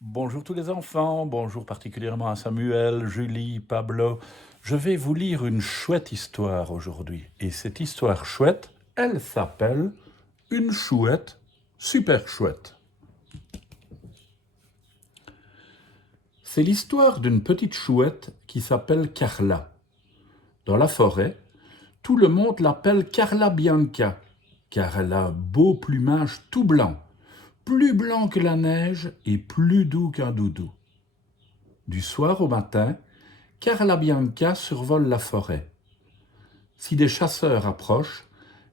Bonjour tous les enfants, bonjour particulièrement à Samuel, Julie, Pablo. Je vais vous lire une chouette histoire aujourd'hui. Et cette histoire chouette, elle s'appelle Une chouette super chouette. C'est l'histoire d'une petite chouette qui s'appelle Carla. Dans la forêt, tout le monde l'appelle Carla Bianca, car elle a un beau plumage tout blanc, plus blanc que la neige et plus doux qu'un doudou. Du soir au matin, Carla Bianca survole la forêt. Si des chasseurs approchent,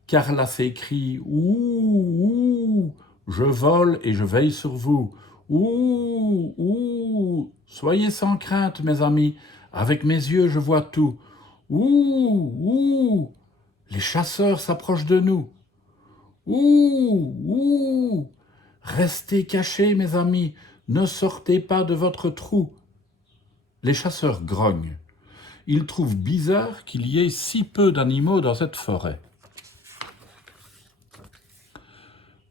Carla s'écrie « Ouh, ouh, je vole et je veille sur vous. Ouh, ouh, soyez sans crainte, mes amis, avec mes yeux je vois tout. Ouh, ouh, les chasseurs s'approchent de nous. Ouh, ouh, restez cachés, mes amis, ne sortez pas de votre trou. » Les chasseurs grognent. Ils trouvent bizarre qu'il y ait si peu d'animaux dans cette forêt.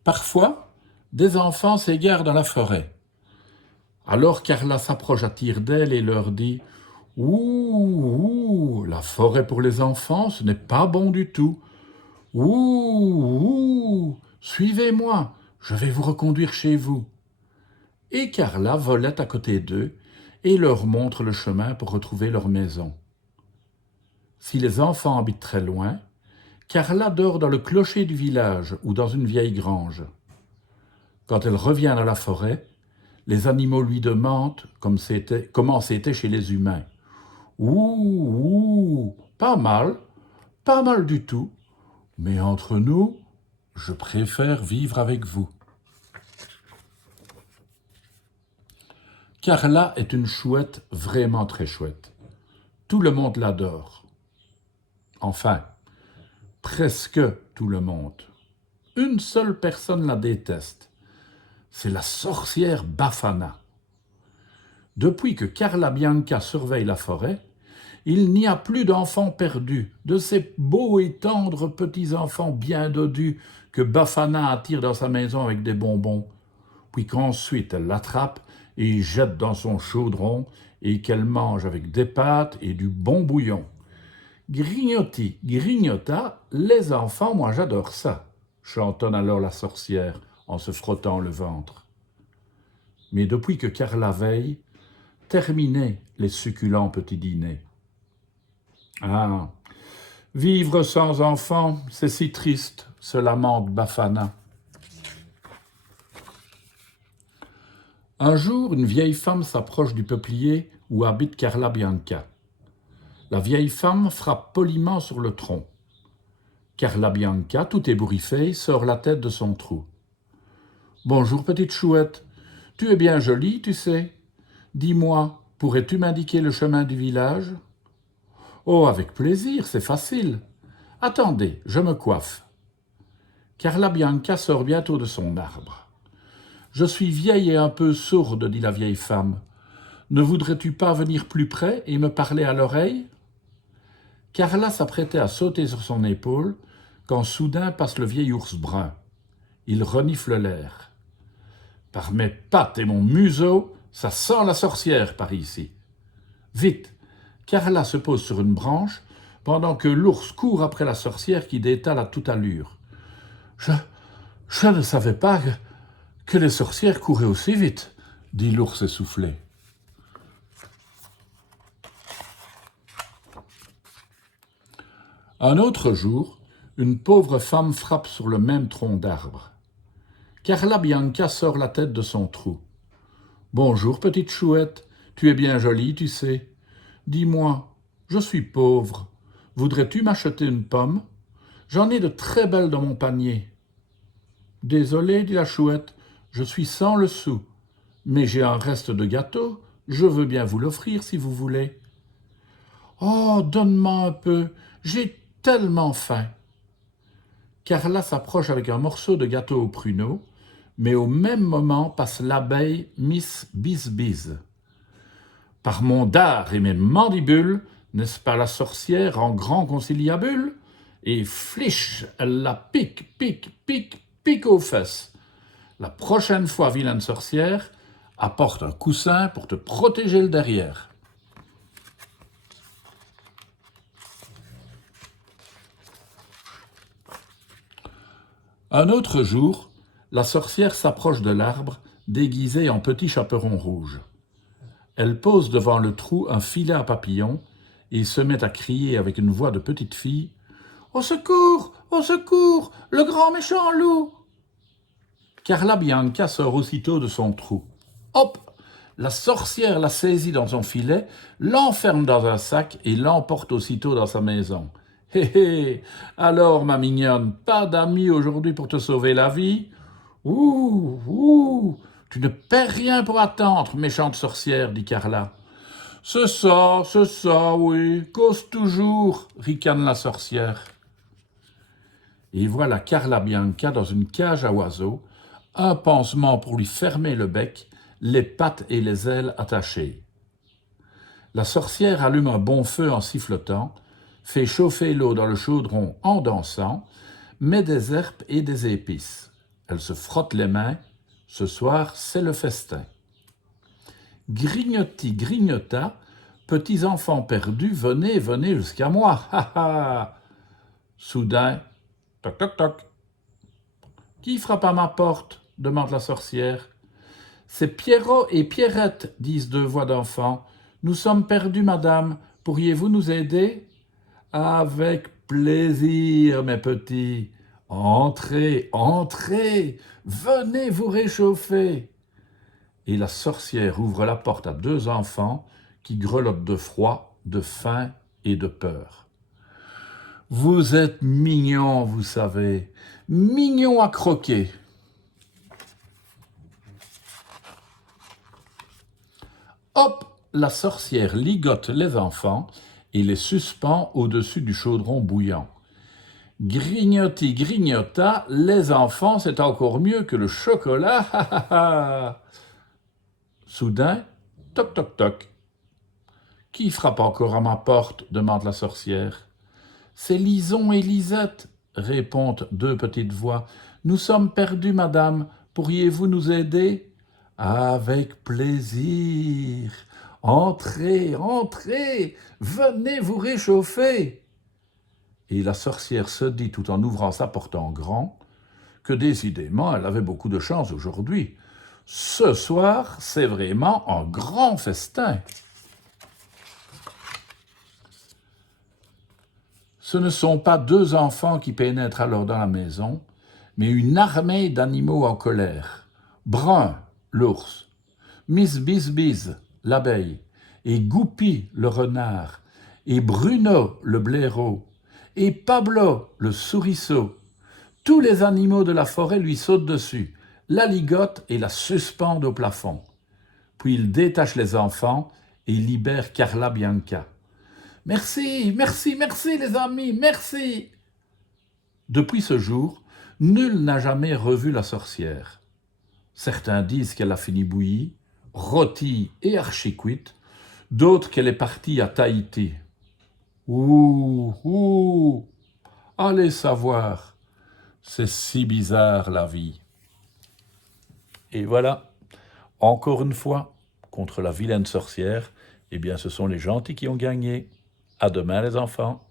Parfois, des enfants s'égarent dans la forêt. Alors Carla s'approche à tire-d'aile et leur dit « Ouh, ouh, la forêt pour les enfants, ce n'est pas bon du tout. Ouh, ouh, suivez-moi, je vais vous reconduire chez vous. » Et Carla volait à côté d'eux et leur montre le chemin pour retrouver leur maison. Si les enfants habitent très loin, Carla dort dans le clocher du village ou dans une vieille grange. Quand elle revient dans la forêt, les animaux lui demandent comment c'était chez les humains. Ouh, pas mal du tout, mais entre nous, je préfère vivre avec vous. Carla est une chouette vraiment très chouette. Tout le monde l'adore. Enfin, presque tout le monde. Une seule personne la déteste. C'est la sorcière Bafana. Depuis que Carla Bianca surveille la forêt, il n'y a plus d'enfants perdus, de ces beaux et tendres petits-enfants bien dodus que Bafana attire dans sa maison avec des bonbons, puis qu'ensuite elle l'attrape et jette dans son chaudron et qu'elle mange avec des pâtes et du bon bouillon. Grignoti, grignota, les enfants, moi j'adore ça, chantonne alors la sorcière en se frottant le ventre. Mais depuis que Carla veille, terminez les succulents petits dîners. Ah, vivre sans enfants, c'est si triste, se lamente Bafana. Un jour, une vieille femme s'approche du peuplier où habite Carla Bianca. La vieille femme frappe poliment sur le tronc. Carla Bianca, tout ébouriffée, sort la tête de son trou. « Bonjour, petite chouette. Tu es bien jolie, tu sais. Dis-moi, pourrais-tu m'indiquer le chemin du village ?»« Oh, avec plaisir, c'est facile. Attendez, je me coiffe. » Carla Bianca sort bientôt de son arbre. « Je suis vieille et un peu sourde, dit la vieille femme. Ne voudrais-tu pas venir plus près et me parler à l'oreille ?» Carla s'apprêtait à sauter sur son épaule quand soudain passe le vieil ours brun. Il renifle l'air. « Par mes pattes et mon museau, ça sent la sorcière par ici. » Vite, Carla se pose sur une branche pendant que l'ours court après la sorcière qui détale à toute allure. Je ne savais pas que les sorcières couraient aussi vite, dit l'ours essoufflé. Un autre jour, une pauvre femme frappe sur le même tronc d'arbre. Carla Bianca sort la tête de son trou. « Bonjour, petite chouette, tu es bien jolie, tu sais. Dis-moi, je suis pauvre. Voudrais-tu m'acheter une pomme? J'en ai de très belles dans mon panier. » « Désolé, dit la chouette, je suis sans le sou, mais j'ai un reste de gâteau, je veux bien vous l'offrir si vous voulez. »« Oh, donne-moi un peu, j'ai tellement faim. » Carla s'approche avec un morceau de gâteau au pruneau, mais au même moment passe l'abeille Miss Bisbise. « Par mon dard et mes mandibules, n'est-ce pas la sorcière en grand conciliabule ?» Et fliche, elle la pique aux fesses. La prochaine fois, vilaine sorcière, Apporte un coussin pour te protéger le derrière. Un autre jour, la sorcière s'approche de l'arbre, déguisée en petit chaperon rouge. Elle pose devant le trou un filet à papillons et se met à crier avec une voix de petite fille « Au secours! Au secours! Le grand méchant loup !» Carla Bianca sort aussitôt de son trou. Hop! La sorcière la saisit dans son filet, l'enferme dans un sac et l'emporte aussitôt dans sa maison. « Hé hé! Alors, ma mignonne, pas d'amis aujourd'hui pour te sauver la vie? Ouh! Ouh! Tu ne perds rien pour attendre, méchante sorcière, dit Carla. C'est ça, oui, cause toujours, ricane la sorcière. Et voilà Carla Bianca dans une cage à oiseaux, un pansement pour lui fermer le bec, les pattes et les ailes attachées. La sorcière allume un bon feu en sifflotant, fait chauffer l'eau dans le chaudron en dansant, met des herbes et des épices. Elle se frotte les mains. Ce soir, c'est le festin. Grignoti, grignota, petits enfants perdus, venez, venez jusqu'à moi. Ha ha. Soudain, toc toc toc. Qui frappe à ma porte? Demande la sorcière. C'est Pierrot et Pierrette, disent deux voix d'enfants. Nous sommes perdus, madame. Pourriez-vous nous aider? Avec plaisir, mes petits. Entrez, entrez, venez vous réchauffer. Et la sorcière ouvre la porte à deux enfants qui grelottent de froid, de faim et de peur. Vous êtes mignons, vous savez, mignons à croquer. Hop, la sorcière ligote les enfants et les suspend au-dessus du chaudron bouillant. Grignoti, grignota, les enfants, c'est encore mieux que le chocolat. Ha ha ha. Soudain, toc toc toc. Qui frappe encore à ma porte? Demande la sorcière. C'est Lison et Lisette, répondent deux petites voix. Nous sommes perdus, madame. Pourriez-vous nous aider? Avec plaisir. Entrez, entrez, venez vous réchauffer. Et la sorcière se dit, tout en ouvrant sa porte en grand, que décidément elle avait beaucoup de chance aujourd'hui. Ce soir, c'est vraiment un grand festin. Ce ne sont pas deux enfants qui pénètrent alors dans la maison, mais une armée d'animaux en colère. Brun, l'ours, Miss Bisbise, l'abeille, et Goupy, le renard, et Bruno, le blaireau, et Pablo, le souriceau. Tous les animaux de la forêt lui sautent dessus, la ligotent et la suspendent au plafond. Puis il détache les enfants et libère Carla Bianca. « Merci, merci, merci les amis, merci !» Depuis ce jour, nul n'a jamais revu la sorcière. Certains disent qu'elle a fini bouillie, rôtie et archi-cuite, d'autres qu'elle est partie à Tahiti. Ouh, allez savoir, c'est si bizarre la vie. Et voilà, encore une fois, contre la vilaine sorcière, eh bien ce sont les gentils qui ont gagné. À demain les enfants.